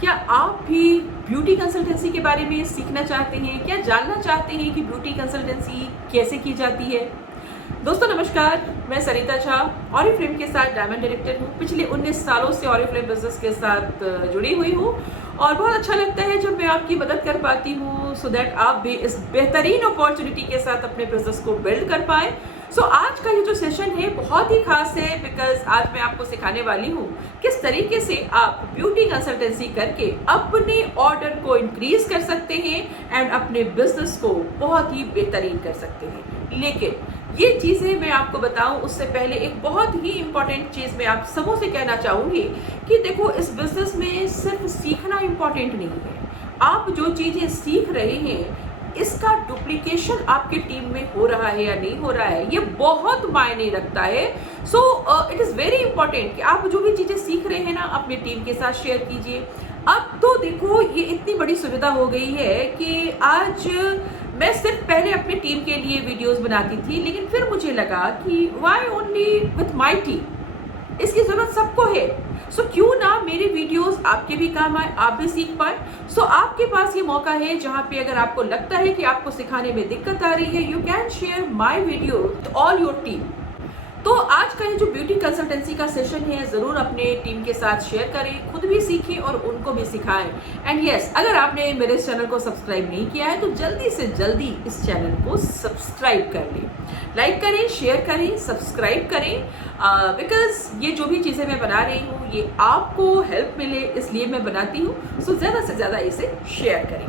क्या आप भी ब्यूटी कंसल्टेंसी के बारे में सीखना चाहते हैं? क्या जानना चाहते हैं कि ब्यूटी कंसल्टेंसी कैसे की जाती है? दोस्तों नमस्कार, मैं सरिता झा ऑरिफ्लेम के साथ डायमंड डायरेक्टर हूँ। पिछले 19 सालों से ऑरिफ्लेम बिजनेस के साथ जुड़ी हुई हूँ और बहुत अच्छा लगता है जब मैं आपकी मदद कर पाती हूँ सो दैट आप भी इस बेहतरीन अपॉर्चुनिटी के साथ अपने बिजनेस को बिल्ड कर पाए। सो आज का ये जो सेशन है बहुत ही खास है बिकॉज आज मैं आपको सिखाने वाली हूँ किस तरीके से आप ब्यूटी कंसल्टेंसी करके अपने ऑर्डर को इंक्रीज कर सकते हैं एंड अपने बिजनेस को बहुत ही बेहतरीन कर सकते हैं। लेकिन ये चीज़ें मैं आपको बताऊं उससे पहले एक बहुत ही इंपॉर्टेंट चीज़ मैं आप सबों से कहना चाहूँगी कि देखो, इस बिजनेस में सिर्फ सीखना इंपॉर्टेंट नहीं है। आप जो चीज़ें सीख रहे हैं इसका डुप्लीकेशन आपकी टीम में हो रहा है या नहीं हो रहा है, ये बहुत मायने रखता है। So it is very important कि आप जो भी चीज़ें सीख रहे हैं ना अपनी टीम के साथ शेयर कीजिए। अब तो देखो, ये इतनी बड़ी सुविधा हो गई है कि आज मैं सिर्फ पहले अपनी टीम के लिए वीडियोस बनाती थी, लेकिन फिर मुझे लगा कि why only with my team, इसकी जरूरत सबको है। सो क्यों ना मेरे वीडियोस आपके भी काम आए, आप भी सीख पाए। सो आपके पास ये मौका है जहाँ पे अगर आपको लगता है कि आपको सिखाने में दिक्कत आ रही है, you can share my video with all your team. तो आज का ये जो ब्यूटी कंसल्टेंसी का सेशन है जरूर अपने टीम के साथ शेयर करें, खुद भी सीखें और उनको भी सिखाएं। एंड यस, अगर आपने मेरे इस चैनल को सब्सक्राइब नहीं किया है तो जल्दी से जल्दी इस चैनल को सब्सक्राइब कर लें, लाइक करें, शेयर करें, सब्सक्राइब करें बिकॉज ये जो भी चीज़ें मैं बना रही हूँ ये आपको हेल्प मिले इसलिए मैं बनाती हूँ। सो ज़्यादा से ज़्यादा इसे शेयर करें।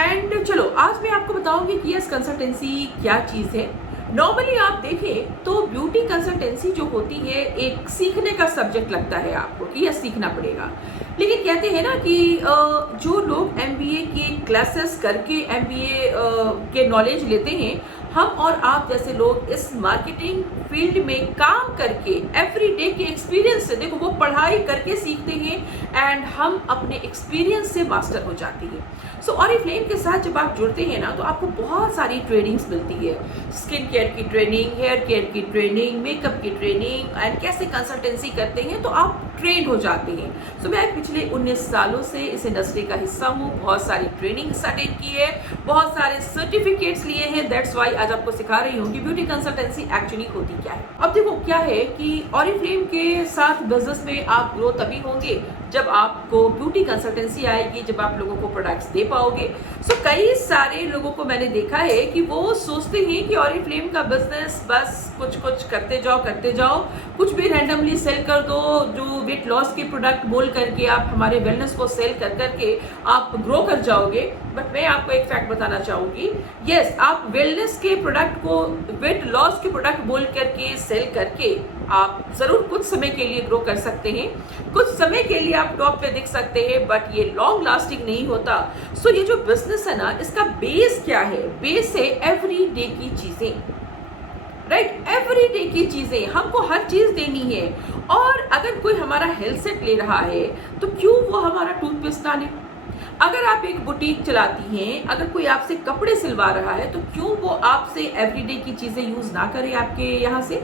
एंड चलो आज मैं आपको बताऊंगी कि यस कंसल्टेंसी क्या चीज़ है। नॉर्मली आप देखें तो ब्यूटी कंसल्टेंसी जो होती है एक सीखने का सब्जेक्ट लगता है आपको कि यह सीखना पड़ेगा, लेकिन कहते हैं ना कि जो लोग MBA के क्लासेस करके MBA के नॉलेज लेते हैं, हम और आप जैसे लोग इस मार्केटिंग फील्ड में काम करके एवरीडे के एक्सपीरियंस से, देखो वो पढ़ाई करके सीखते हैं एंड हम अपने एक्सपीरियंस से मास्टर हो जाती है। सो ऑरिफ्लेम के साथ जब आप जुड़ते हैं ना तो आपको बहुत सारी ट्रेनिंग्स मिलती है, स्किन केयर की ट्रेनिंग, हेयर केयर की ट्रेनिंग, मेकअप की ट्रेनिंग एंड कैसे कंसल्टेंसी करते हैं तो आप ट्रेंड हो जाते हैं। सो मैं पिछले 19 सालों से इस इंडस्ट्री का हिस्सा हूँ, बहुत सारी ट्रेनिंग्स अटेंड की है, बहुत सारे सर्टिफिकेट्स लिए हैं। दैट्स वाई आज आपको सिखा रही हूँ कि ब्यूटी कंसल्टेंसी एक्चुअली होती क्या है। अब देखो क्या है कि ऑरिफ्लेम के साथ बिजनेस में आप ग्रो तभी होंगे जब आपको ब्यूटी कंसल्टेंसी आएगी, जब आप लोगों को प्रोडक्ट्स दे पाओगे। सो कई सारे लोगों को मैंने देखा है कि वो सोचते हैं कि ऑरिफ्लेम का बिजनेस बस कुछ कुछ करते जाओ, कुछ भी रैंडमली सेल कर दो, जो वेट लॉस के प्रोडक्ट बोल करके आप हमारे वेलनेस को सेल कर करके आप ग्रो कर जाओगे। बट मैं आपको एक फैक्ट बताना चाहूँगी, यस आप वेलनेस के प्रोडक्ट को वेट लॉस के प्रोडक्ट बोल करके सेल करके आप जरूर कुछ समय के लिए ग्रो कर सकते हैं, कुछ समय के लिए आप टॉप पे दिख सकते हैं, बट ये लॉन्ग लास्टिंग नहीं होता। सो ये जो बिजनेस है ना, इसका बेस क्या है? बेस है एवरीडे की चीजें, राइट? एवरीडे की चीजें, हमको हर चीज देनी है। और अगर कोई हमारा हेल्थ सेट ले रहा है तो क्यों वो हमारा टूथपेस्ट ना ले? अगर आप एक बुटीक चलाती हैं, अगर कोई आपसे कपड़े सिलवा रहा है तो क्यों वो आपसे एवरीडे की चीजें यूज ना करे आपके यहाँ से?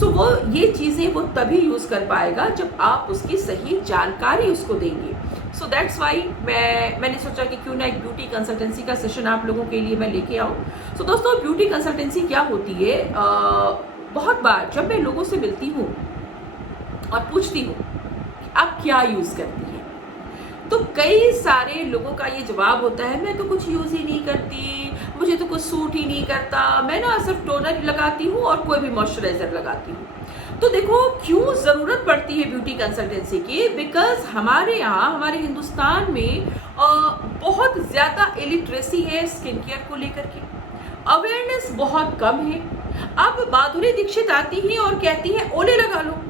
सो वो ये चीजें वो तभी यूज कर पाएगा जब आप उसकी सही जानकारी उसको देंगे। सो दैट्स वाई मैंने सोचा कि क्यों ना एक ब्यूटी कंसल्टेंसी का सेशन आप लोगों के लिए मैं लेके आऊँ। सो दोस्तों, ब्यूटी कंसल्टेंसी क्या होती है? बहुत बार जब मैं लोगों से मिलती हूँ और पूछती हूँ आप क्या यूज करती हैं, तो कई सारे लोगों का ये जवाब होता है मैं तो कुछ यूज ही नहीं करती, मुझे तो कुछ सूट ही नहीं करता, मैं ना सिर्फ टोनर लगाती हूँ और कोई भी मॉइस्चराइजर लगाती हूँ। तो देखो क्यों जरूरत पड़ती है ब्यूटी कंसल्टेंसी की? बिकॉज हमारे यहाँ, हमारे हिंदुस्तान में बहुत ज्यादा इलिटरेसी है स्किन केयर को लेकर के, अवेयरनेस बहुत कम है। अब माधुरी दीक्षित आती है और कहती है ओले लगा लो,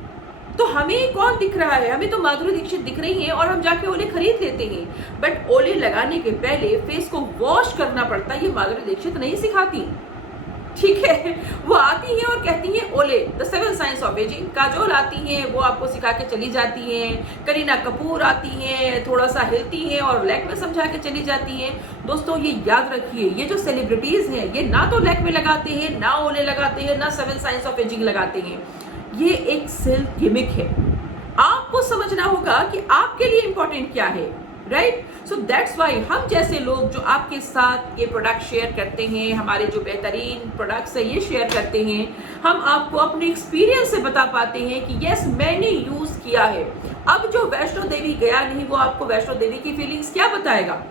तो हमें कौन दिख रहा है? हमें तो माधुरी दीक्षित दिख रही है और हम जाके ओले खरीद लेते हैं। बट ओले लगाने के पहले फेस को वॉश करना पड़ता है, ये माधुरी दीक्षित नहीं सिखाती, ठीक है? वो आती है और कहती है ओले, the 7 science of ageing. Kajol आती हैं, वो आपको सिखा के चली जाती हैं। करीना कपूर आती हैं, थोड़ा सा हिलती हैं और लैक में समझा के चली जाती हैं। दोस्तों ये याद रखिए, ये जो सेलिब्रिटीज हैं ये ना तो लैक में लगाते हैं, ना ओले लगाते हैं, ना 7 साइंस ऑफ एजिंग लगाते हैं। ये एक सेल्फ गिमिक है। आपको समझना होगा कि आपके आपके लिए इंपॉर्टेंट क्या है, राइट? सो दैट्स वाई हम जैसे लोग जो आपके साथ ये प्रोडक्ट शेयर करते हैं, हमारे जो बेहतरीन प्रोडक्ट्स है ये शेयर करते हैं, हम आपको अपने एक्सपीरियंस से बता पाते हैं कि यस मैंने यूज किया है। अब जो वैष्णो देवी गया नहीं वो आपको वैष्णो देवी की फीलिंग्स क्या बताएगा?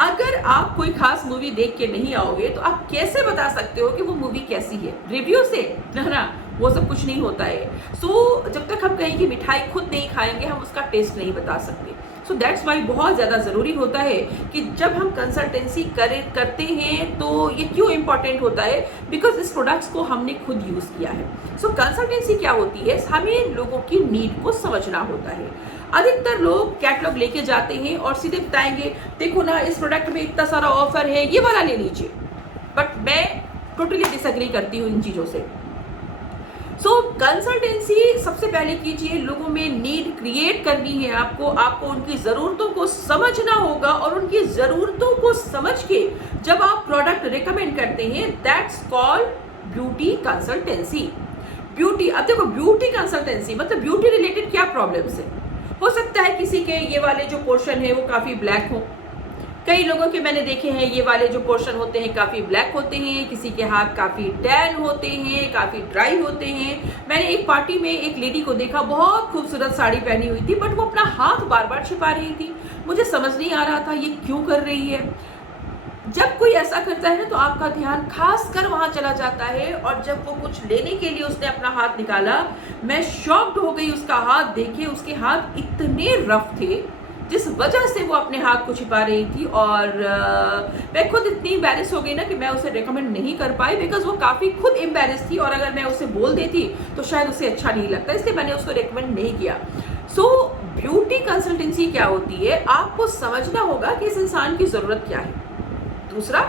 अगर आप कोई खास मूवी देख के नहीं आओगे तो आप कैसे बता सकते हो कि वो मूवी कैसी है? रिव्यू से ना, वो सब कुछ नहीं होता है। सो जब तक हम कहीं की मिठाई खुद नहीं खाएंगे हम उसका टेस्ट नहीं बता सकते। सो दैट्स वाई बहुत ज़्यादा ज़रूरी होता है कि जब हम कंसल्टेंसी करते हैं तो ये क्यों इंपॉर्टेंट होता है? बिकॉज इस प्रोडक्ट्स को हमने खुद यूज़ किया है। सो कंसल्टेंसी क्या होती है? हमें लोगों की नीड को समझना होता है। अधिकतर लोग कैटलॉग लेके जाते हैं और सीधे बताएंगे देखो ना इस प्रोडक्ट में इतना सारा ऑफर है, ये वाला ले लीजिए। बट मैं टोटली डिसएग्री करती हूँ इन चीज़ों से। सो कंसल्टेंसी सबसे पहले कीजिए, लोगों में नीड क्रिएट करनी है आपको उनकी ज़रूरतों को समझना होगा और उनकी ज़रूरतों को समझ के जब आप प्रोडक्ट रिकमेंड करते हैं that's called beauty consultancy. Beauty, अब देखो ब्यूटी कंसल्टेंसी मतलब ब्यूटी रिलेटेड क्या प्रॉब्लम्स है? हो सकता है किसी के ये वाले जो पोर्शन है वो काफ़ी ब्लैक हो, कई लोगों के मैंने देखे हैं ये वाले जो पोर्शन होते हैं काफ़ी ब्लैक होते हैं, किसी के हाथ काफ़ी टैन होते हैं, काफ़ी ड्राई होते हैं। मैंने एक पार्टी में एक लेडी को देखा, बहुत खूबसूरत साड़ी पहनी हुई थी बट वो अपना हाथ बार बार छिपा रही थी। मुझे समझ नहीं आ रहा था ये क्यों कर रही है। जब कोई ऐसा करता है ना तो आपका ध्यान खास कर वहां चला जाता है, और जब वो कुछ लेने के लिए उसने अपना हाथ निकाला, मैं शॉक्ड हो गई उसका हाथ देखे। उसके हाथ इतने रफ थे जिस वजह से वो अपने हाथ को छिपा रही थी, और मैं खुद इतनी एम्बैरेस हो गई ना कि मैं उसे रेकमेंड नहीं कर पाई, बिकॉज वो काफ़ी खुद एम्बैरेस थी और अगर मैं उसे बोल देती तो शायद उसे अच्छा नहीं लगता, इसलिए मैंने उसको रेकमेंड नहीं किया। सो ब्यूटी कंसल्टेंसी क्या होती है? आपको समझना होगा कि इस इंसान की ज़रूरत क्या है। दूसरा,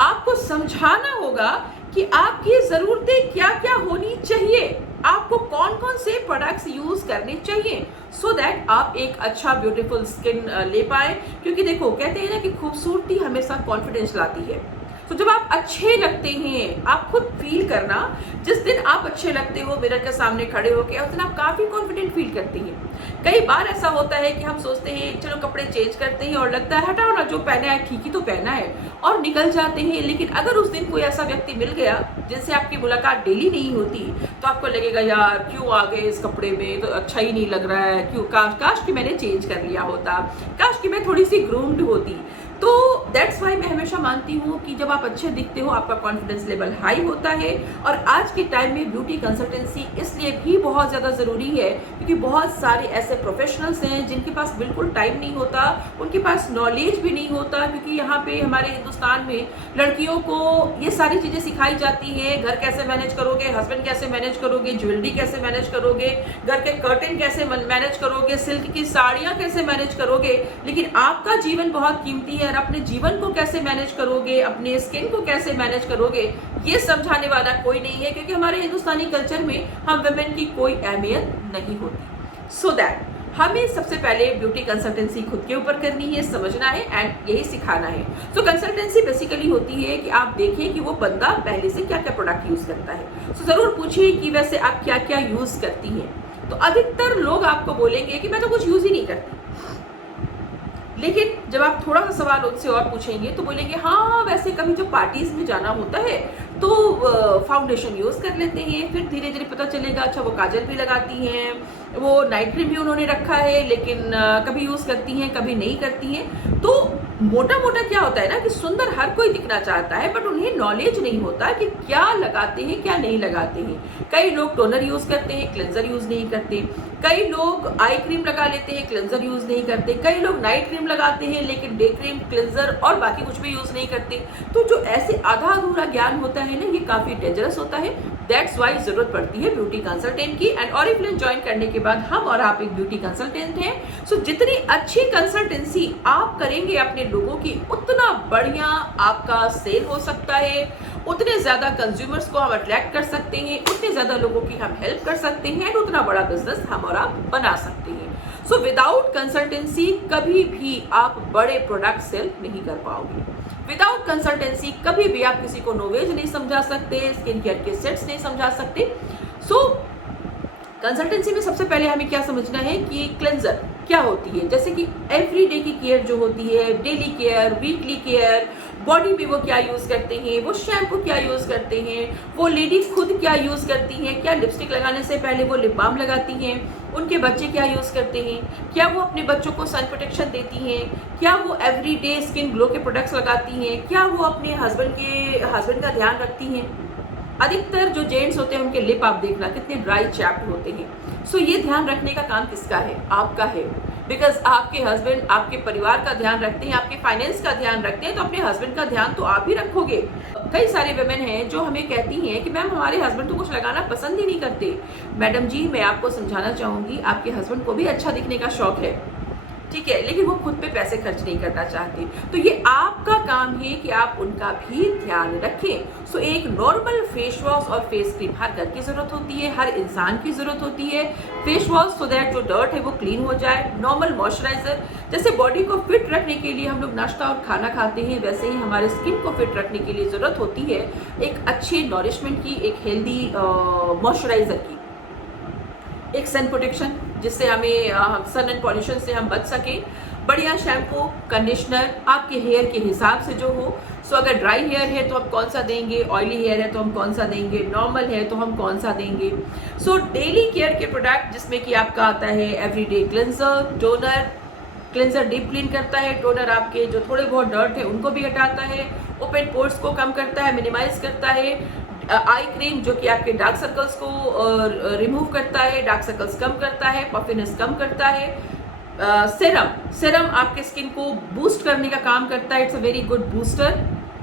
आपको समझाना होगा कि आपकी ज़रूरतें क्या क्या होनी चाहिए, आपको कौन कौन से प्रोडक्ट्स यूज करने चाहिए सो दैट आप एक अच्छा ब्यूटीफुल स्किन ले पाए। क्योंकि देखो कहते हैं ना कि खूबसूरती हमेशा कॉन्फिडेंस लाती है। तो जब आप अच्छे लगते हैं, आप खुद फील करना, जिस दिन आप अच्छे लगते हो मिरर के सामने खड़े होकर, उस दिन आप काफ़ी कॉन्फिडेंट फील करते हैं। कई बार ऐसा होता है कि हम सोचते हैं चलो कपड़े चेंज करते हैं और लगता है हटाओ ना, जो पहना है ठीक ही तो पहना है, और निकल जाते हैं। लेकिन अगर उस दिन कोई ऐसा व्यक्ति मिल गया जिनसे आपकी मुलाकात डेली नहीं होती तो आपको लगेगा यार क्यों आ गए इस कपड़े में, तो अच्छा ही नहीं लग रहा है, क्यों, काश कि मैंने चेंज कर लिया होता, काश कि मैं थोड़ी सी ग्रूम्ड होती। तो दैट्स वाई मैं हमेशा मानती हूँ कि जब आप अच्छे दिखते हो आपका कॉन्फिडेंस लेवल हाई होता है। और आज के टाइम में ब्यूटी कंसल्टेंसी इसलिए भी बहुत ज़्यादा ज़रूरी है क्योंकि बहुत सारे ऐसे प्रोफेशनल्स हैं जिनके पास बिल्कुल टाइम नहीं होता, उनके पास नॉलेज भी नहीं होता, क्योंकि यहाँ पे हमारे हिंदुस्तान में लड़कियों को ये सारी चीज़ें सिखाई जाती है, घर कैसे मैनेज करोगे, हस्बैंड कैसे मैनेज करोगे, ज्वेलरी कैसे मैनेज करोगे, घर के कर्टेन कैसे मैनेज करोगे, सिल्क की साड़ियाँ कैसे मैनेज करोगे। लेकिन आपका जीवन बहुत कीमती है, अपने जीवन को कैसे मैनेज करोगे, अपने स्किन को कैसे मैनेज करोगे, ये समझाने वाला कोई नहीं है, क्योंकि हमारे हिंदुस्तानी कल्चर में हम वुमेन की कोई अहमियत नहीं होती। सो दैट हमें सबसे पहले ब्यूटी कंसल्टेंसी खुद के ऊपर करनी है, समझना है एंड यही सिखाना है। तो कंसल्टेंसी बेसिकली होती है कि आप देखें कि वो बंदा पहले से क्या क्या प्रोडक्ट यूज करता है। तो जरूर पूछिए कि वैसे आप क्या क्या यूज करती हैं। तो अधिकतर लोग आपको बोलेंगे कि मैं तो कुछ यूज ही नहीं करती, लेकिन जब आप थोड़ा सा सवाल उनसे और पूछेंगे तो बोलेंगे हाँ वैसे कभी जो पार्टीज में जाना होता है तो फाउंडेशन यूज़ कर लेते हैं, फिर धीरे धीरे पता चलेगा अच्छा वो काजल भी लगाती हैं, वो नाइट क्रीम भी उन्होंने रखा है, लेकिन कभी यूज़ करती हैं कभी नहीं करती हैं। तो मोटा मोटा क्या होता है ना कि सुंदर हर कोई दिखना चाहता है, बट उन्हें नॉलेज नहीं होता कि क्या लगाते हैं क्या नहीं लगाते हैं। कई लोग टोनर यूज़ करते हैं, क्लेंजर यूज़ नहीं करते, कई लोग आई क्रीम लगा लेते हैं, क्लेंजर यूज़ नहीं करते, कई लोग नाइट क्रीम लगाते हैं लेकिन डे क्रीम, क्लेंजर और बाकी कुछ भी यूज़ नहीं करते। तो जो ऐसे आधा अधूरा ज्ञान होता है ना, ये काफ़ी डेंजरस होता है। दैट्स वाई जरूरत पड़ती है ब्यूटी कंसल्टेंट की। एंड ऑरिफ्लेम ज्वाइन करने के बाद हम और आप एक ब्यूटी कंसल्टेंट हैं। सो जितनी अच्छी कंसल्टेंसी आप करेंगे अपने लोगों की, उतना बढ़िया आपका सेल हो सकता है, उतने ज्यादा कंज्यूमर्स को हम अट्रैक्ट कर सकते हैं, उतने ज्यादा लोगों की हम हेल्प कर सकते हैं एंड उतना बड़ा बिजनेस हम और आप बना सकते हैं। सो विदाउट कंसल्टेंसी कभी भी आप बड़े प्रोडक्ट सेल नहीं कर पाओगे। विदाउट कंसल्टेंसी कभी भी आप किसी को नोवेज नहीं समझा सकते, स्किन केयर के सेट्स नहीं समझा सकते। सो कंसल्टेंसी में सबसे पहले हमें क्या समझना है कि क्लेंजर क्या होती है, जैसे कि एवरीडे की केयर जो होती है, daily care, weekly care, body पे वो क्या यूज़ करते हैं, वो शैम्पू क्या यूज़ करते हैं, वो लेडी खुद क्या यूज़ करती हैं, क्या लिपस्टिक लगाने से पहले वो लिप बाम लगाती हैं, उनके बच्चे क्या यूज़ करते हैं, क्या वो अपने बच्चों को सन प्रोटेक्शन देती हैं, क्या वो एवरीडे स्किन ग्लो के प्रोडक्ट्स लगाती हैं, क्या वो अपने हस्बैंड का ध्यान रखती हैं। अधिकतर जो जेंट्स होते हैं उनके लिप आप देखना कितने ड्राई चैप्ड होते हैं। सो ये ध्यान रखने का काम किसका है? आपका है। बिकॉज आपके हस्बैंड आपके परिवार का ध्यान रखते हैं, आपके फाइनेंस का ध्यान रखते हैं, तो अपने हस्बैंड का ध्यान तो आप ही रखोगे। कई सारे वुमेन हैं जो हमें कहती हैं कि मैम हमारे हस्बैंड तो कुछ लगाना पसंद ही नहीं करते। मैडम जी, मैं आपको समझाना चाहूँगी, आपके हस्बैंड को भी अच्छा दिखने का शौक है, ठीक है, लेकिन वो खुद पे पैसे खर्च नहीं करना चाहते। तो ये आपका काम है कि आप उनका भी ध्यान रखें। सो एक नॉर्मल फेस वॉश और फेस क्रीम हर घर की ज़रूरत होती है, हर इंसान की ज़रूरत होती है। फेस वॉश सो दैट जो डर्ट है वो क्लीन हो जाए। नॉर्मल मॉइस्चराइजर, जैसे बॉडी को फिट रखने के लिए हम लोग नाश्ता और खाना खाते हैं, वैसे ही हमारे स्किन को फिट रखने के लिए ज़रूरत होती है एक अच्छे नॉरिशमेंट की, एक हेल्दी मॉइस्चराइजर की, एक सन प्रोटेक्शन जिससे हमें सन एंड पॉल्यूशन से हम बच सके, बढ़िया शैम्पू, कंडीशनर आपके हेयर के हिसाब से जो हो। सो अगर ड्राई हेयर है तो हम कौन सा देंगे, ऑयली हेयर है तो हम कौन सा देंगे, नॉर्मल है तो हम कौन सा देंगे। सो डेली केयर के प्रोडक्ट जिसमें कि आपका आता है everyday cleanser, toner. Cleanser deep clean करता है, टोनर आपके जो थोड़े बहुत डर्ट है उनको भी हटाता है, ओपन पोर्स को कम करता है, मिनिमाइज करता है। आई क्रीम जो कि आपके डार्क सर्कल्स को रिमूव करता है, डार्क सर्कल्स कम करता है, पफिनेस कम करता है। सेरम आपके स्किन को बूस्ट करने का काम करता है, it's a very good booster,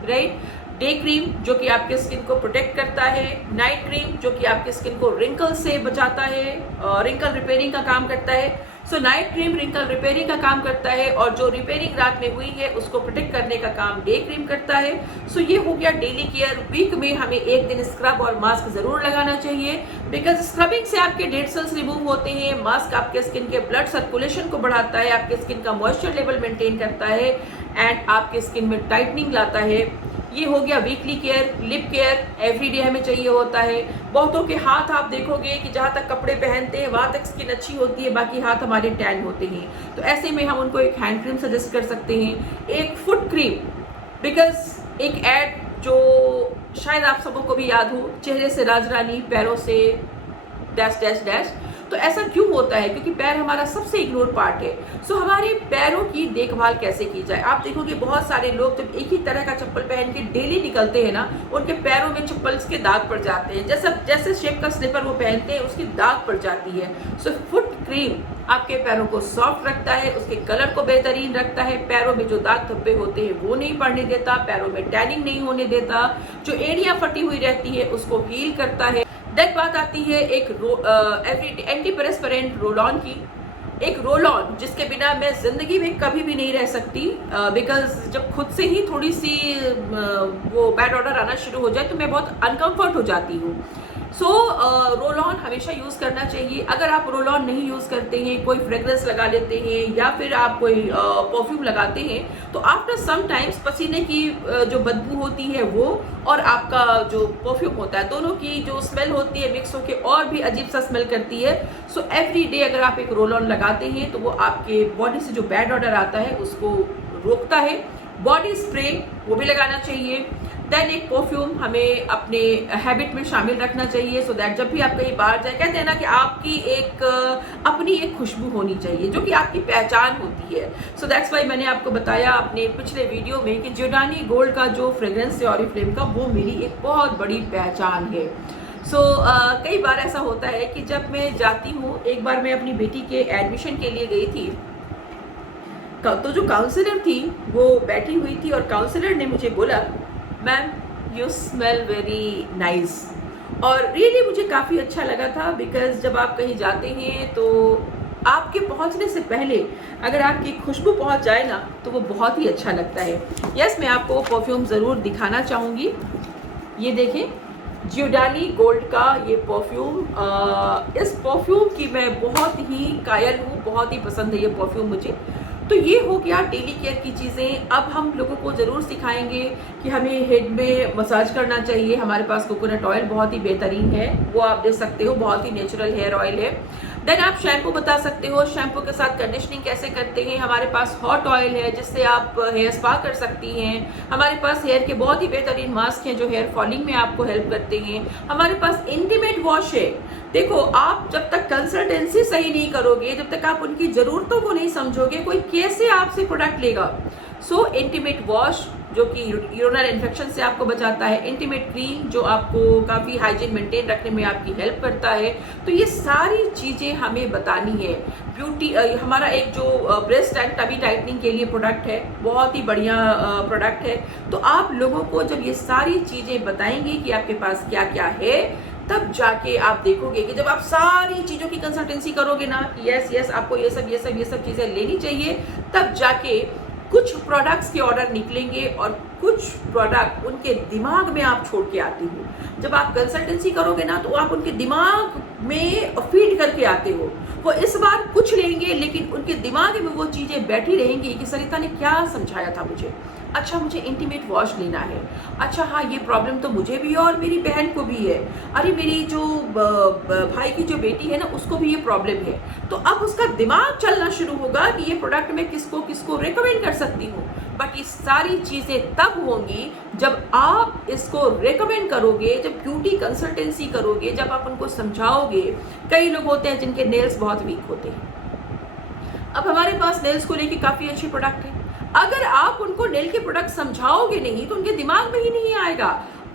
right. Day cream जो कि आपके स्किन को प्रोटेक्ट करता है। नाइट क्रीम जो कि आपके स्किन को रिंकल से बचाता है, रिंकल रिपेयरिंग का काम करता है। सो नाइट क्रीम रिंकल रिपेयरिंग का काम करता है, और जो रिपेयरिंग रात में हुई है उसको प्रोटेक्ट करने का काम डे क्रीम करता है। सो ये हो गया डेली केयर। वीक में हमें एक दिन स्क्रब और मास्क जरूर लगाना चाहिए, बिकॉज स्क्रबिंग से आपके डेड सेल्स रिमूव होते हैं। मास्क आपके स्किन के ब्लड सर्कुलेशन को बढ़ाता है, आपके स्किन का मॉइस्चर लेवल मेंटेन करता है, एंड आपके स्किन में टाइटनिंग लाता है। ये हो गया weekly care. Lip care everyday हमें चाहिए होता है। बहुतों के हाथ आप देखोगे कि जहाँ तक कपड़े पहनते हैं वहाँ तक स्किन अच्छी होती है, बाकी हाथ हमारे टैन होते हैं, तो ऐसे में हम उनको एक हैंड क्रीम सजेस्ट कर सकते हैं, एक फुट क्रीम। बिकॉज एक ऐड जो शायद आप सबों को भी याद हो, चेहरे से राजरानी, पैरों से डैश डैश डैश। तो ऐसा क्यों होता है? क्योंकि पैर हमारा सबसे इग्नोर पार्ट है। सो हमारे पैरों की देखभाल कैसे की जाए? आप देखोगे बहुत सारे लोग जब एक ही तरह का चप्पल पहन के डेली निकलते हैं ना, उनके पैरों में चप्पल्स के दाग पड़ जाते हैं। जैसे शेप का स्लीपर वो पहनते हैं उसकी दाग पड़ जाती है। सो फुट क्रीम आपके पैरों को सॉफ्ट रखता है, उसके कलर को बेहतरीन रखता है, पैरों में जो दाग धब्बे होते हैं वो नहीं पड़ने देता, पैरों में टैनिंग नहीं होने देता, जो एड़ियाँ फटी हुई रहती है उसको हील करता है। देन बात आती है एक एंटीपरेस्पिरेंट रोल ऑन की। एक रोल ऑन जिसके बिना मैं जिंदगी में कभी भी नहीं रह सकती, बिकॉज जब खुद से ही थोड़ी सी वो बैड ऑर्डर आना शुरू हो जाए तो मैं बहुत अनकंफर्ट हो जाती हूँ। सो रोल ऑन हमेशा यूज़ करना चाहिए। अगर आप रोल ऑन नहीं यूज़ करते हैं, कोई फ्रेग्रेंस लगा लेते हैं या फिर आप कोई परफ्यूम लगाते हैं, तो आफ्टर सम टाइम्स पसीने की जो बदबू होती है वो और आपका जो परफ्यूम होता है, दोनों की जो स्मेल होती है मिक्स होकर और भी अजीब सा स्मेल करती है। सो एवरी डे अगर आप एक रोल ऑन लगाते हैं तो वो आपके बॉडी से जो बैड ऑर्डर आता है उसको रोकता है। बॉडी स्प्रे वो भी लगाना चाहिए। देन एक परफ्यूम हमें अपने हैबिट में शामिल रखना चाहिए, सो दैट जब भी आप कहीं बाहर जाए, कहते हैं ना कि आपकी एक अपनी एक खुशबू होनी चाहिए जो कि आपकी पहचान होती है। सो दैट्स वाई मैंने आपको बताया अपने पिछले वीडियो में कि जियोडानी गोल्ड का जो फ्रेग्रेंस है ऑरिफ्लेम का, वो मेरी एक बहुत बड़ी पहचान है। सो कई बार ऐसा होता है कि जब मैं जाती हूँ, एक बार मैं अपनी बेटी के एडमिशन के लिए गई थी, तो जो काउंसलर थी वो बैठी हुई थी और काउंसलर ने मुझे बोला, ma'am you smell very nice. और रियली मुझे काफ़ी अच्छा लगा था, बिकॉज जब आप कहीं जाते हैं तो आपके पहुंचने से पहले अगर आपकी खुशबू पहुंच जाए ना तो वो बहुत ही अच्छा लगता है। यस, मैं आपको वो परफ्यूम ज़रूर दिखाना चाहूँगी। ये देखें, जियोडानी गोल्ड का ये परफ्यूम। इस परफ्यूम की मैं बहुत ही कायल हूँ, बहुत ही पसंद है ये परफ्यूम मुझे। तो ये हो गया डेली केयर की चीज़ें। अब हम लोगों को ज़रूर सिखाएंगे कि हमें हेड में मसाज करना चाहिए। हमारे पास कोकोनट ऑयल बहुत ही बेहतरीन है, वो आप दे सकते हो, बहुत ही नेचुरल हेयर ऑयल है। देन आप शैम्पू बता सकते हो, शैम्पू के साथ कंडीशनिंग कैसे करते हैं। हमारे पास हॉट ऑयल है जिससे आप हेयर स्पा कर सकती हैं। हमारे पास हेयर के बहुत ही बेहतरीन मास्क हैं जो हेयर फॉलिंग में आपको हेल्प करते हैं। हमारे पास इंटीमेट वॉश है। देखो, आप जब तक कंसल्टेंसी सही नहीं करोगे, जब तक आप उनकी ज़रूरतों को नहीं समझोगे, कोई कैसे आपसे प्रोडक्ट लेगा। सो इंटीमेट वॉश जो कि यूरिनल इन्फेक्शन से आपको बचाता है, इंटीमेट क्रीम जो आपको काफ़ी हाइजीन मेंटेन रखने में आपकी हेल्प करता है। तो ये सारी चीज़ें हमें बतानी है। ब्यूटी हमारा एक जो ब्रेस्ट एंड टमी टाइटनिंग के लिए प्रोडक्ट है, बहुत ही बढ़िया प्रोडक्ट है। तो आप लोगों को जब ये सारी चीज़ें बताएंगे कि आपके पास क्या क्या है, तब जाके आप देखोगे कि जब आप सारी चीज़ों की कंसल्टेंसी करोगे ना कि यस आपको ये सब चीज़ें लेनी चाहिए, तब जाके कुछ प्रोडक्ट्स के ऑर्डर निकलेंगे और कुछ प्रोडक्ट उनके दिमाग में आप छोड़ के आते हो। जब आप कंसल्टेंसी करोगे ना तो आप उनके दिमाग में फीड करके आते हो। वो इस बार कुछ लेंगे लेकिन उनके दिमाग में वो चीज़ें बैठी रहेंगी कि सरिता ने क्या समझाया था मुझे। अच्छा, मुझे इंटीमेट वॉश लेना है। अच्छा हाँ, ये प्रॉब्लम तो मुझे भी है और मेरी बहन को भी है। अरे मेरी जो भाई की जो बेटी है ना, उसको भी ये प्रॉब्लम है। तो अब उसका दिमाग चलना शुरू होगा कि ये प्रोडक्ट मैं किसको किसको रेकमेंड कर सकती हूँ। बट ये सारी चीज़ें तब होंगी जब आप इसको रेकमेंड करोगे, जब ब्यूटी कंसल्टेंसी करोगे, जब आप उनको समझाओगे। कई लोग होते हैं जिनके नेल्स बहुत वीक होते हैं। अब हमारे पास नेल्स को लेके काफ़ी अच्छे प्रोडक्ट हैं। अगर आप उनको नेल के प्रोडक्ट समझाओगे नहीं तो उनके दिमाग में ही नहीं आएगा।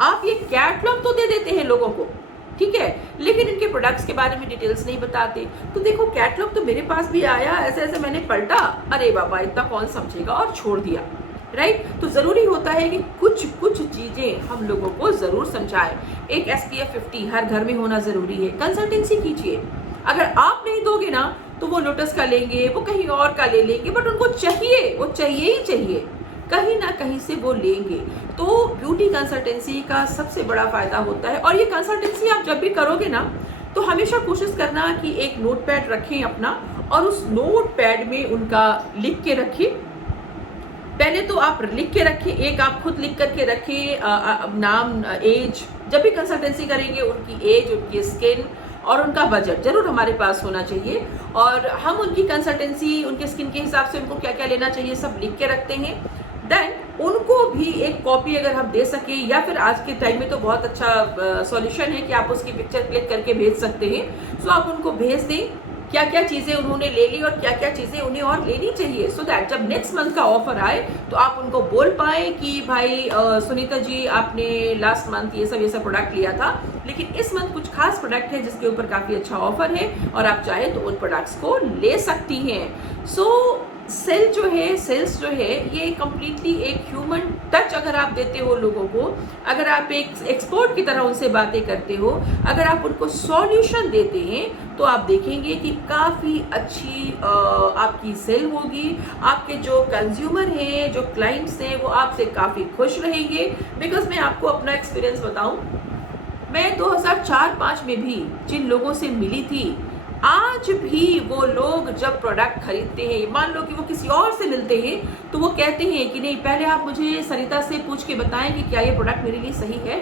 आप ये कैटलॉग तो दे देते हैं लोगों को, ठीक है, लेकिन इनके प्रोडक्ट्स के बारे में डिटेल्स नहीं बताते। तो देखो, कैटलॉग तो मेरे पास भी आया, ऐसे ऐसे मैंने पलटा, अरे बाबा इतना कौन समझेगा, और छोड़ दिया। राइट। तो ज़रूरी होता है कि कुछ कुछ चीज़ें हम लोगों को ज़रूर समझाएं। एक SPF 50 हर घर में होना ज़रूरी है। कंसल्टेंसी कीजिए। अगर आप नहीं दोगे ना तो वो लोटस का लेंगे, वो कहीं और का ले लेंगे, बट उनको चाहिए, वो चाहिए ही चाहिए, कहीं ना कहीं से वो लेंगे। तो ब्यूटी कंसल्टेंसी का सबसे बड़ा फायदा होता है। और ये कंसल्टेंसी आप जब भी करोगे ना तो हमेशा कोशिश करना कि एक नोटपैड रखें अपना, और उस नोटपैड में उनका लिख के रखें। पहले तो आप लिख के रखें, एक आप खुद लिख करके रखें, नाम, एज। जब भी कंसल्टेंसी करेंगे उनकी एज, उनकी स्किन और उनका बजट जरूर हमारे पास होना चाहिए। और हम उनकी कंसल्टेंसी, उनके स्किन के हिसाब से उनको क्या क्या लेना चाहिए सब लिख के रखते हैं। देन उनको भी एक कॉपी अगर हम दे सके, या फिर आज के टाइम में तो बहुत अच्छा सॉल्यूशन है कि आप उसकी पिक्चर क्लिक करके भेज सकते हैं। सो आप उनको भेज दें क्या क्या चीज़ें उन्होंने ले ली और क्या क्या चीज़ें उन्हें और लेनी चाहिए, सो दैट जब नेक्स्ट मंथ का ऑफर आए तो आप उनको बोल पाए कि भाई सुनीता जी, आपने लास्ट मंथ ये सब प्रोडक्ट लिया था, लेकिन इस मंथ कुछ खास प्रोडक्ट है जिसके ऊपर काफ़ी अच्छा ऑफर है और आप चाहे तो उन प्रोडक्ट्स को ले सकती हैं। सो सेल्स जो है ये कम्प्लीटली एक ह्यूमन टच अगर आप देते हो लोगों को, अगर आप एक एक्सपर्ट की तरह उनसे बातें करते हो, अगर आप उनको सॉल्यूशन देते हैं, तो आप देखेंगे कि काफ़ी अच्छी आपकी सेल होगी। आपके जो कंज्यूमर हैं, जो क्लाइंट्स हैं, वो आपसे काफ़ी खुश रहेंगे। बिकॉज मैं आपको अपना एक्सपीरियंस बताऊं, मैं 2004-5 में भी जिन लोगों से मिली थी, आज भी वो लोग जब प्रोडक्ट खरीदते हैं, मान लो कि वो किसी और से मिलते हैं, तो वो कहते हैं कि नहीं, पहले आप मुझे सरिता से पूछ के बताएं कि क्या ये प्रोडक्ट मेरे लिए सही है।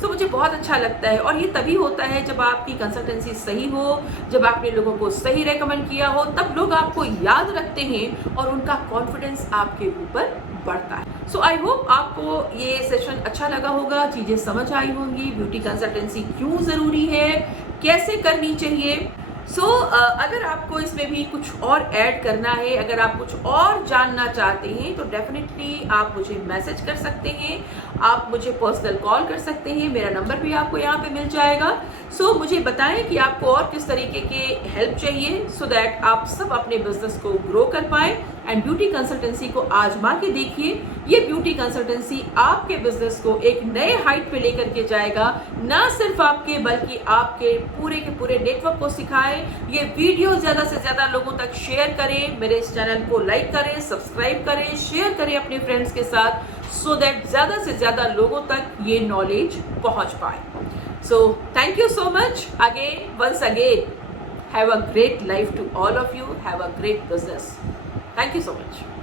सो मुझे बहुत अच्छा लगता है। और ये तभी होता है जब आपकी कंसल्टेंसी सही हो, जब आपने लोगों को सही रेकमेंड किया हो, तब लोग आपको याद रखते हैं और उनका कॉन्फिडेंस आपके ऊपर बढ़ता है। सो आई होप आपको ये सेशन अच्छा लगा होगा, चीज़ें समझ आई होंगी, ब्यूटी कंसल्टेंसी क्यों ज़रूरी है, कैसे करनी चाहिए। सो अगर आपको इसमें भी कुछ और ऐड करना है, अगर आप कुछ और जानना चाहते हैं, तो डेफिनेटली आप मुझे मैसेज कर सकते हैं, आप मुझे पर्सनल कॉल कर सकते हैं, मेरा नंबर भी आपको यहाँ पे मिल जाएगा। सो मुझे बताएं कि आपको और किस तरीके के हेल्प चाहिए, सो दैट आप सब अपने बिजनेस को ग्रो कर पाएं। एंड ब्यूटी कंसल्टेंसी को आजमा के देखिए। ये ब्यूटी कंसल्टेंसी आपके बिजनेस को एक नए हाइट पे लेकर के जाएगा, ना सिर्फ आपके बल्कि आपके पूरे के पूरे नेटवर्क को सिखाए। ये वीडियो ज़्यादा से ज़्यादा लोगों तक शेयर करें, मेरे इस चैनल को लाइक करें, सब्सक्राइब करें, शेयर करें अपने फ्रेंड्स के साथ, सो दैट ज़्यादा से ज़्यादा लोगों तक ये नॉलेज पहुंच पाए। So thank you so much again, once again, have a great life to all of you, have a great business. Thank you so much.